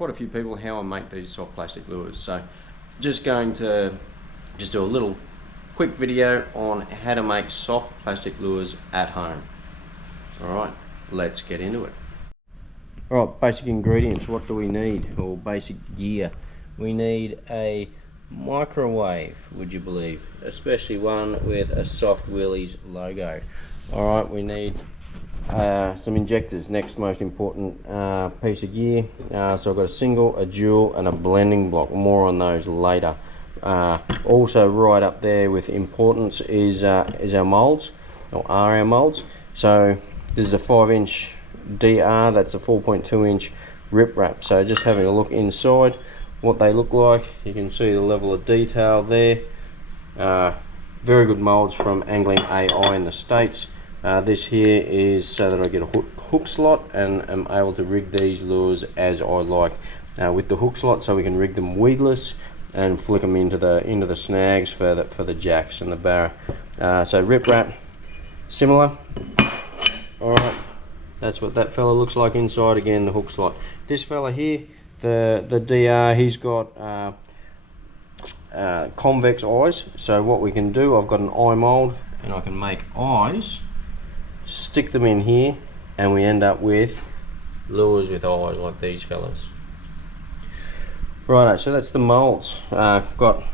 quite a few people how I make these soft plastic lures. So just going to do a little quick video on how to make soft plastic lures at home. Alright, let's get into it. Alright, basic ingredients. What do we need? Or basic gear. We need a microwave, would you believe? Especially one with a soft Willies logo. Alright, we need some injectors, next most important piece of gear. So I've got a single, a dual and a blending block. More on those later. Also right up there with importance is our molds, or are our molds. So this is a 5-inch DR, that's a 4.2-inch rip wrap. So just having a look inside what they look like, you can see the level of detail there. Very good molds from Angling AI in the States. This here is so that I get a hook slot and am able to rig these lures as I like with the hook slot, so we can rig them weedless and flick them into the snags for the jacks and the barra. So rip wrap, similar. All right, that's what that fella looks like inside. Again, the hook slot. This fella here, the DR, he's got convex eyes. So what we can do, I've got an eye mold and I can make eyes, stick them in here, and we end up with lures with eyes like these fellas. Righto, so that's the molds. Got a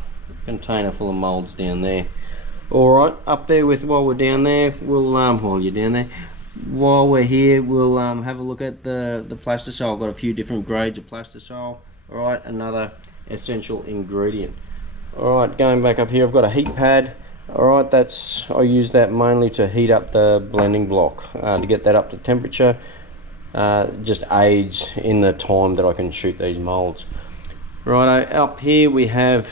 container full of molds down there. Alright, up there with, while we're down there, we'll while you're down there, while we're here, we'll have a look at the plastisol. I've got a few different grades of plastisol. Alright, another essential ingredient. Alright, going back up here, I've got a heat pad. Alright, I use that mainly to heat up the blending block, to get that up to temperature. Just aids in the time that I can shoot these molds. Right, up here we have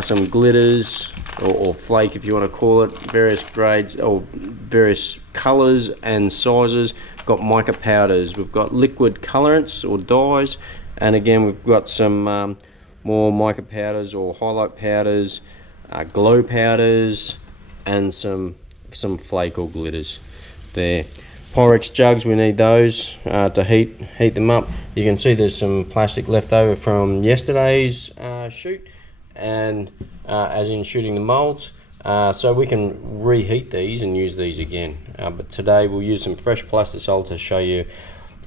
some glitters, or flake if you want to call it, various grades or various colours and sizes. We've got mica powders, we've got liquid colorants or dyes, and again we've got some more mica powders or highlight powders, glow powders, and some flake or glitters there. Pyrex jugs, we need those to heat them up. You can see there's some plastic left over from yesterday's shoot, and as in shooting the molds, so we can reheat these and use these again. But today we'll use some fresh plastisol to show you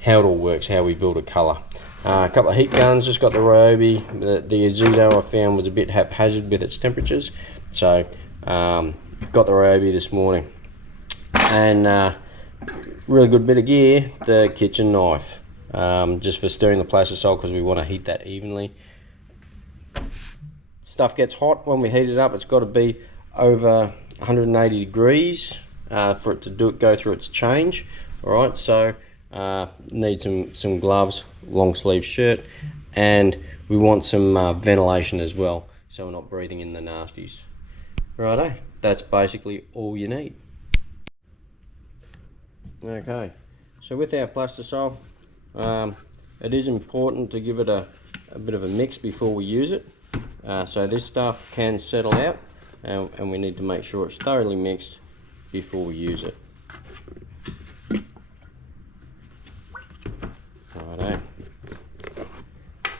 how it all works, how we build a colour. A couple of heat guns, just got the Ryobi. The Azudo I found was a bit haphazard with its temperatures, so got the Ryobi this morning. And really good bit of gear, the kitchen knife, just for stirring the plastisol because we want to heat that evenly. Stuff gets hot when we heat it up. It's got to be over 180 degrees for it to go through its change. All right, so need some gloves, long sleeve shirt, and we want some ventilation as well, so we're not breathing in the nasties. Righto, that's basically all you need. Okay, so with our plastisol, it is important to give it a bit of a mix before we use it. So this stuff can settle out, and we need to make sure it's thoroughly mixed before we use it. Righto.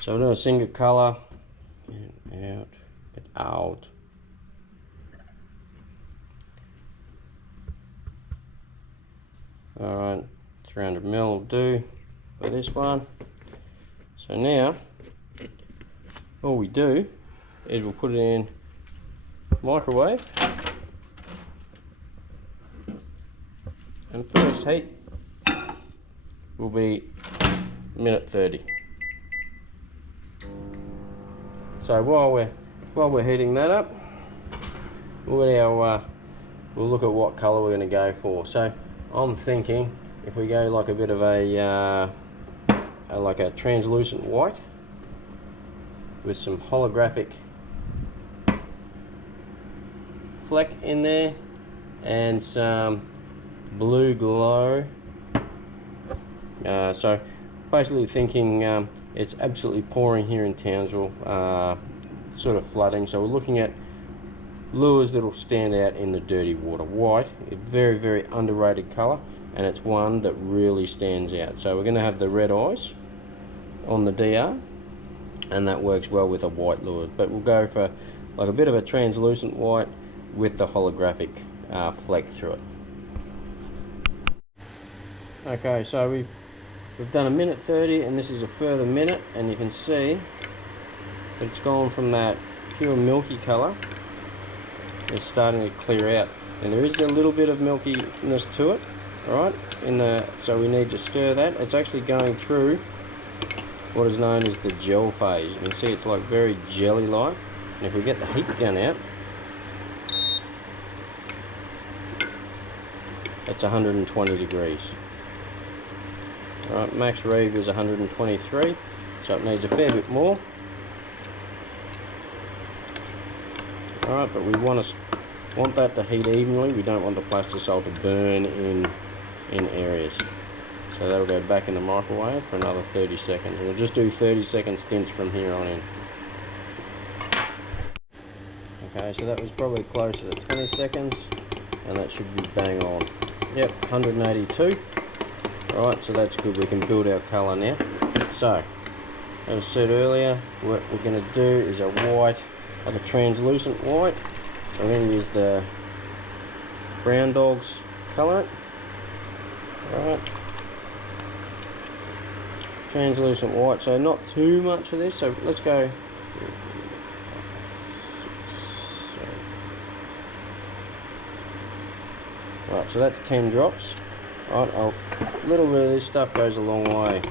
So we're doing a single colour, out, get out. Alright, 300 ml will do for this one. So now, all we do is we'll put it in microwave, and first heat will be minute 30. So while we're heating that up, we'll look at what colour we're going to go for. So I'm thinking if we go like a bit of like a translucent white with some holographic fleck in there and some blue glow. So basically thinking it's absolutely pouring here in Townsville, sort of flooding, so we're looking at lures that will stand out in the dirty water. White, a very, very underrated colour, and it's one that really stands out. So we're going to have the red eyes on the DR, and that works well with a white lure. But we'll go for like a bit of a translucent white with the holographic fleck through it. Okay, so we've done 1:30 and this is a further minute, and you can see that it's gone from that pure milky colour, it's starting to clear out, and there is a little bit of milkiness to it, right? So we need to stir that. It's actually going through what is known as the gel phase. You can see it's like very jelly-like, and if we get the heat gun out, it's 120 degrees. Alright, max read was 123, so it needs a fair bit more. Alright, but we want that to heat evenly. We don't want the plastisol to burn in areas. So that'll go back in the microwave for another 30 seconds. We'll just do 30-second stints from here on in. Okay, so that was probably closer to 20 seconds, and that should be bang on. Yep, 182. Alright, so that's good. We can build our colour now. So, as I said earlier, what we're going to do is a white, like a translucent white. So we're going to use the Brown Dog's colour. Alright. Translucent white, so not too much of this. So let's go. Right, so that's 10 drops. Right, a little bit of this stuff goes a long way.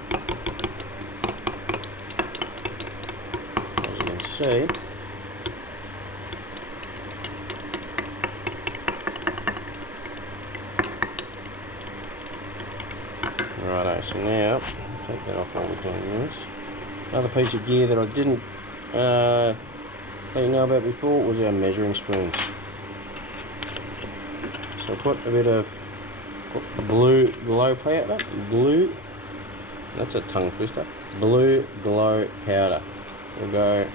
As you can see. Righto, so now, take that off while we're doing this. Another piece of gear that I didn't let you know about before was our measuring spoons. So put a bit of blue glow powder, that's a tongue twister, blue glow powder. We'll go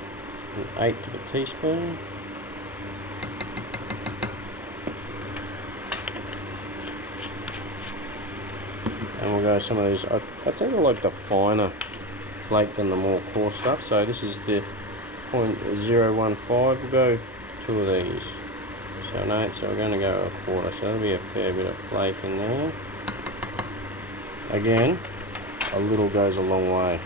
1/8 of a teaspoon. And we'll go some of these, I tend to like the finer flake than the more coarse stuff, so this is the 0.015, we'll go 2 of these. So an 1/8, so we're going to go 1/4, so that'll be a fair bit of flake in there. Again, a little goes a long way.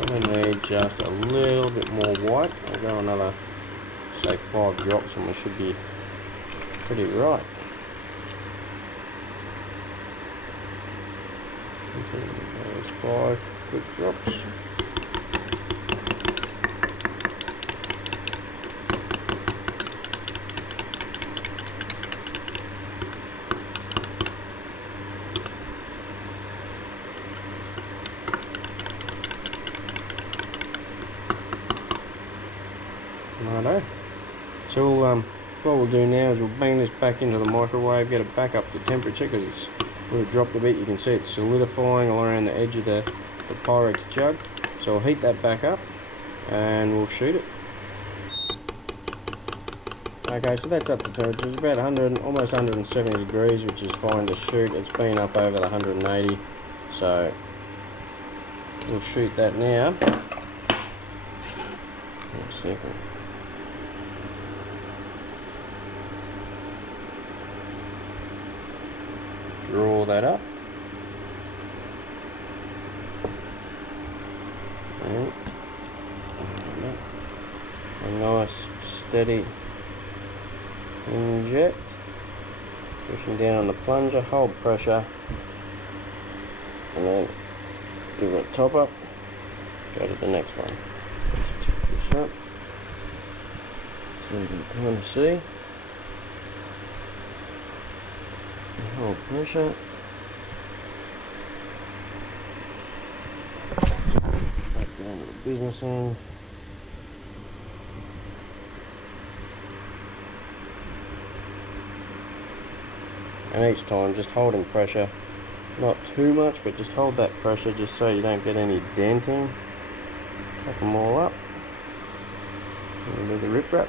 I need just a little bit more white. I'll go another, say 5 drops, and we should be pretty right. Okay, there's 5 quick drops. Righto. So what we'll do now is we'll bang this back into the microwave, get it back up to temperature, because it's would have dropped a bit. You can see it's solidifying all around the edge of the Pyrex jug. So I'll heat that back up and we'll shoot it. Okay, so that's up to temperature. It's about 100, almost 170 degrees, which is fine to shoot. It's been up over the 180, so we'll shoot that now. 1 second. Draw that up. And a nice steady inject. Pushing down on the plunger, hold pressure, and then give it a top up. Go to the next one. Just tip this up so you can kind of see. Hold pressure. Back down to the business end. And each time just holding pressure, not too much, but just hold that pressure just so you don't get any denting. Tuck them all up. And do the rip wrap.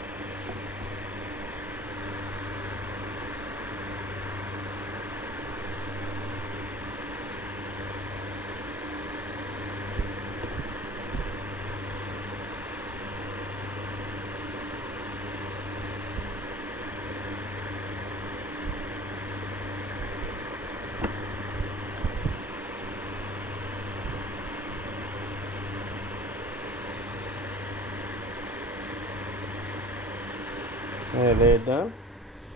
There, they're done.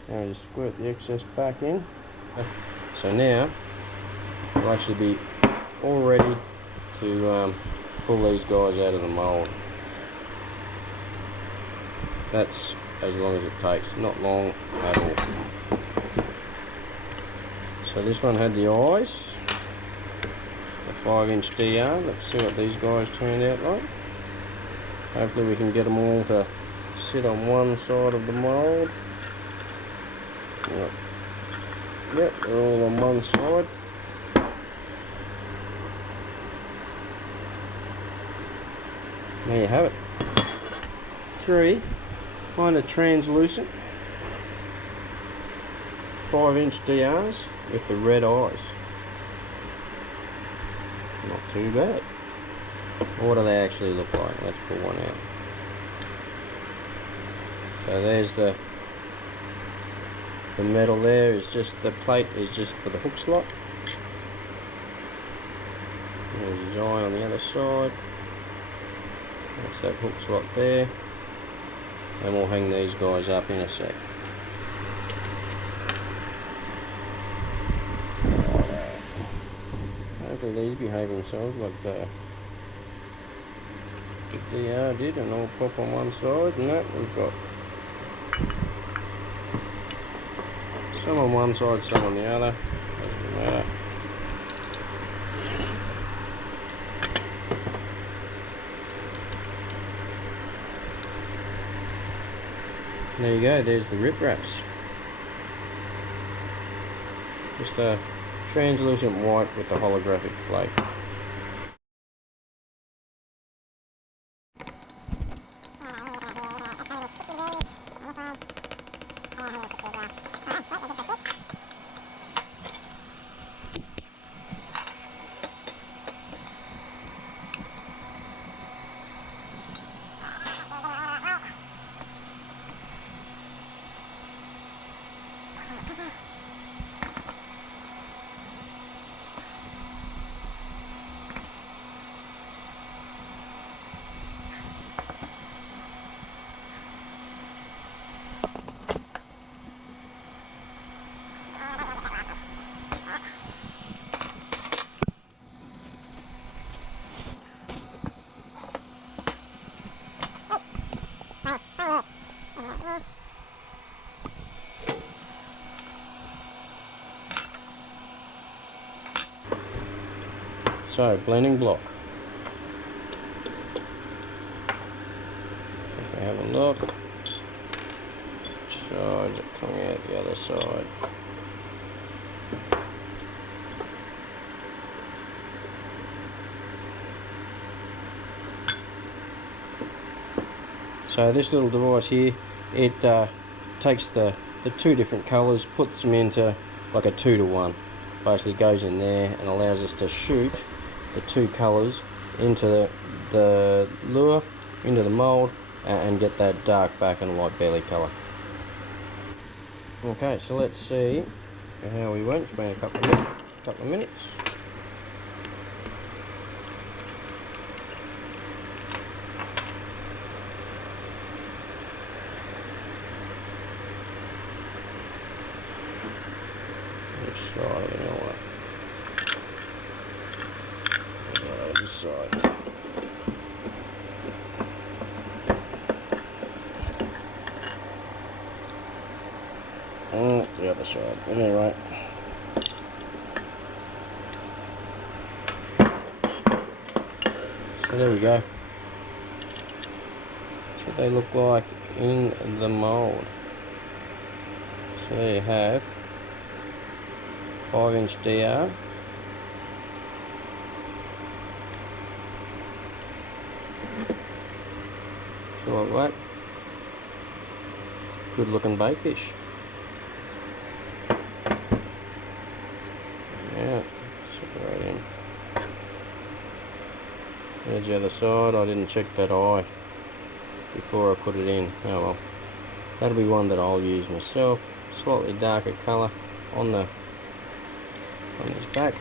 Now we just squirt the excess back in. So now we'll actually be all ready to pull these guys out of the mould. That's as long as it takes, not long at all. So this one had the eyes, the 5-inch DR. Let's see what these guys turned out like. Hopefully we can get them all to sit on one side of the mould. Yep, they're all on one side. There you have it. 3 kind of translucent 5-inch DRs with the red eyes. Not too bad. What do they actually look like? Let's pull one out. So there's the metal there, is just the plate is just for the hook slot. There's his eye on the other side. That's that hook slot there. And we'll hang these guys up in a sec. Hopefully these behave themselves like the DR did, and I'll pop on one side, and that we've got some on one side, some on the other. Doesn't matter. There you go, there's the rip wraps. Just a translucent white with the holographic flake. So, blending block. If we have a look, sides are coming out the other side. So this little device here, it takes the 2 different colours, puts them into like a 2-to-1. Basically goes in there and allows us to shoot the 2 colours into the lure, into the mould, and get that dark back and light belly colour. Okay, so let's see how we went. It's been a couple of minutes. Which side, you know what? This side. The other side. Anyway. So there we go. That's what they look like in the mould. So there you have 5-inch DR. So like that. Good looking bait fish. Yeah, stick it right in. There's the other side. I didn't check that eye before I put it in. Oh well. That'll be one that I'll use myself. Slightly darker colour on his back.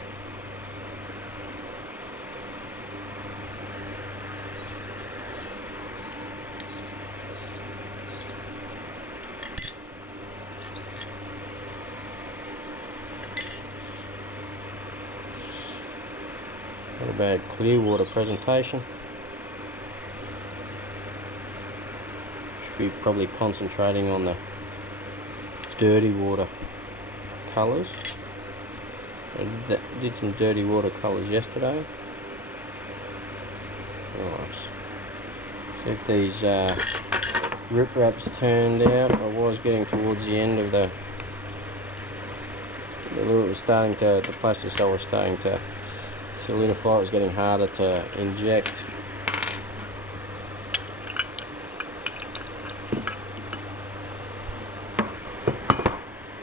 Not a bad clear water presentation. Should be probably concentrating on the dirty water colours. I did some dirty water colours yesterday. Nice. See if these rip wraps turned out. I was getting towards the end of the lure. It was starting to, the plasticell was starting to solidify. It was getting harder to inject.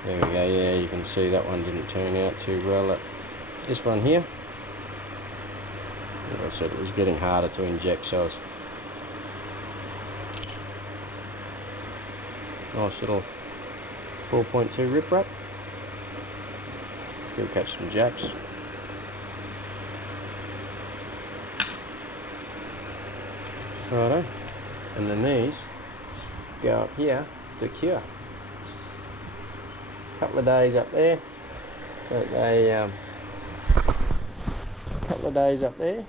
There we go. Yeah, you can see that one didn't turn out too well. This one here, like I said, it was getting harder to inject, so it's nice little 4.2 rip wrap. He'll catch some jacks. Righto, and then these go up here to cure. Couple of days up there, so they couple of days up there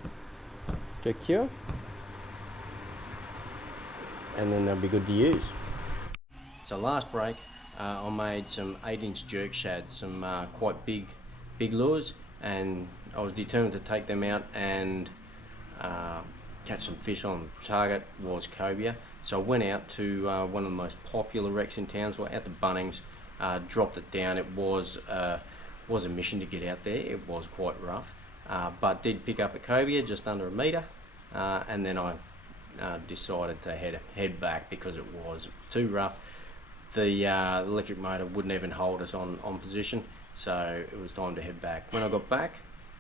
to cure, and then they'll be good to use. So last break I made some 8-inch jerk shads, some quite big lures, and I was determined to take them out and catch some fish on. Target was cobia, so I went out to one of the most popular wrecks in town, so out to Bunnings, dropped it down. It was a mission to get out there. It was quite rough, but did pick up a cobia just under a metre, and then I decided to head back because it was too rough. The electric motor wouldn't even hold us on position, so it was time to head back. When I got back,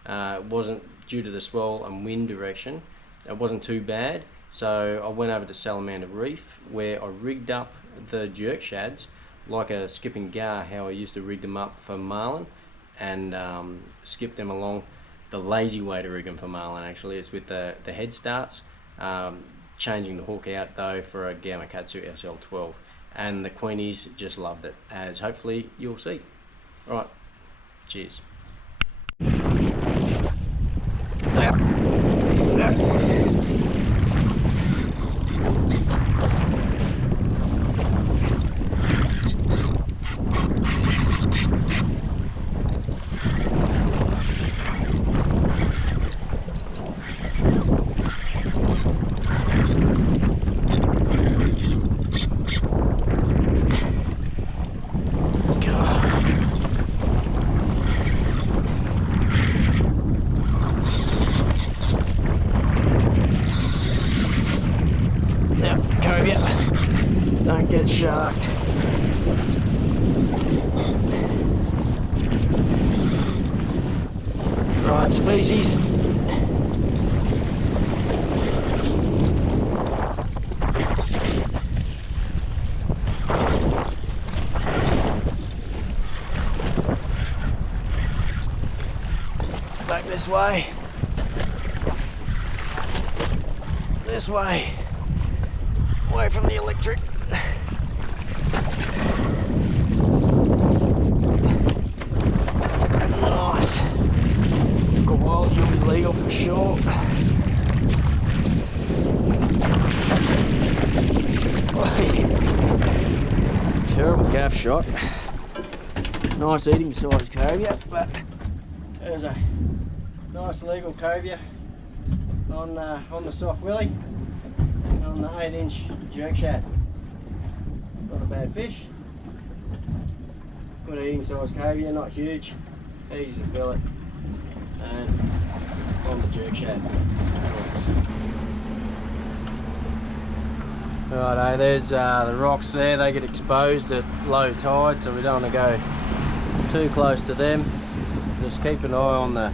it wasn't, due to the swell and wind direction, it wasn't too bad, so I went over to Salamander Reef, where I rigged up the jerk shads like a skipping gar, how I used to rig them up for marlin, and skip them along. The lazy way to rig them for marlin actually is with the head starts, changing the hook out though for a Gamakatsu SL12, and the Queenies just loved it, as hopefully you'll see. Alright, cheers. Don't get sharked. Right species. Back this way. This way. Away from the electric. Nice. Took a while, you'll be legal for sure. Terrible gaff shot. Nice eating size cobia, but there's a nice legal cobia on the soft willy, on the 8-inch jerk shad. Not a bad fish. Good eating size cobia, not huge, easy to fillet, and on the jerk shad. Righto, there's the rocks there. They get exposed at low tide, so we don't want to go too close to them. Just keep an eye on the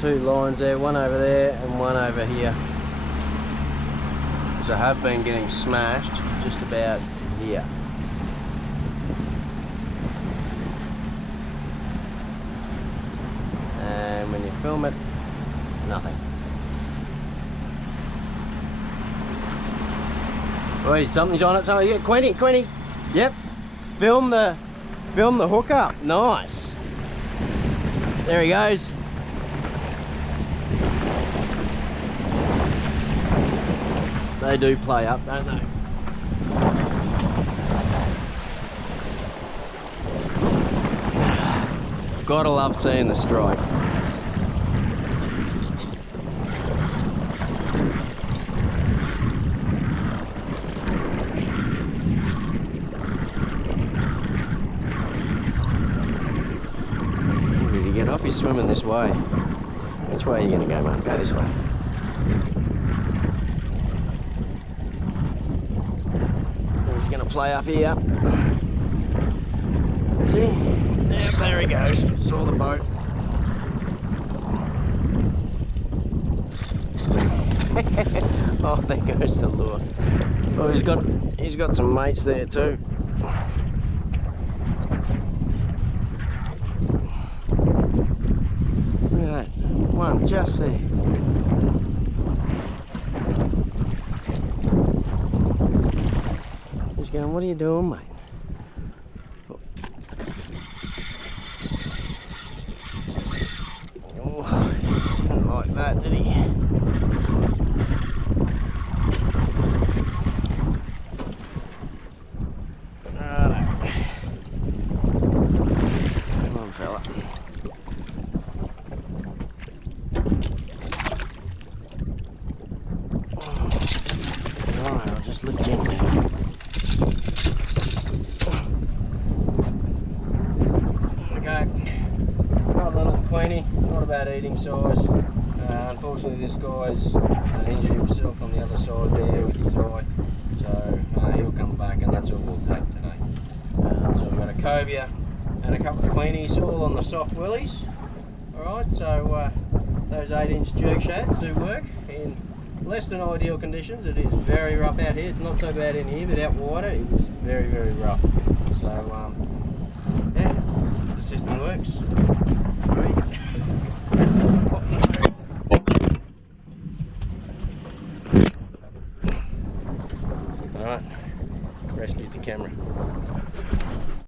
two lines there, one over there and one over here. So I have been getting smashed just about here. And when you film it, nothing. Wait, something's on it. Something. Yeah, Queenie. Yep. Film the hook up. Nice. There he goes. They do play up, don't they? Gotta love seeing the strike. Did he get off? He's swimming this way. Which way are you going to go, mate? Go this way. He's going to play up here. See? Yep, there he goes. Saw the boat. Oh, there goes the lure. Oh, he's got some mates there too. Look at that. One just there. He's going, what are you doing, mate? Didn't like that, did he? Righto. Come on, fella. Alright, I'll just lift gently. Okay. Got a little queenie, not a bad eating size. Unfortunately this guy's injured himself on the other side there with his eye, so he'll come back and that's all we'll take today. So we've got a cobia and a couple of queenies all on the soft willies. Alright, so those 8-inch jerk shads do work in less than ideal conditions. It is very rough out here. It's not so bad in here, but out wider it was very, very rough. So yeah, the system works. Alright, rescued the camera.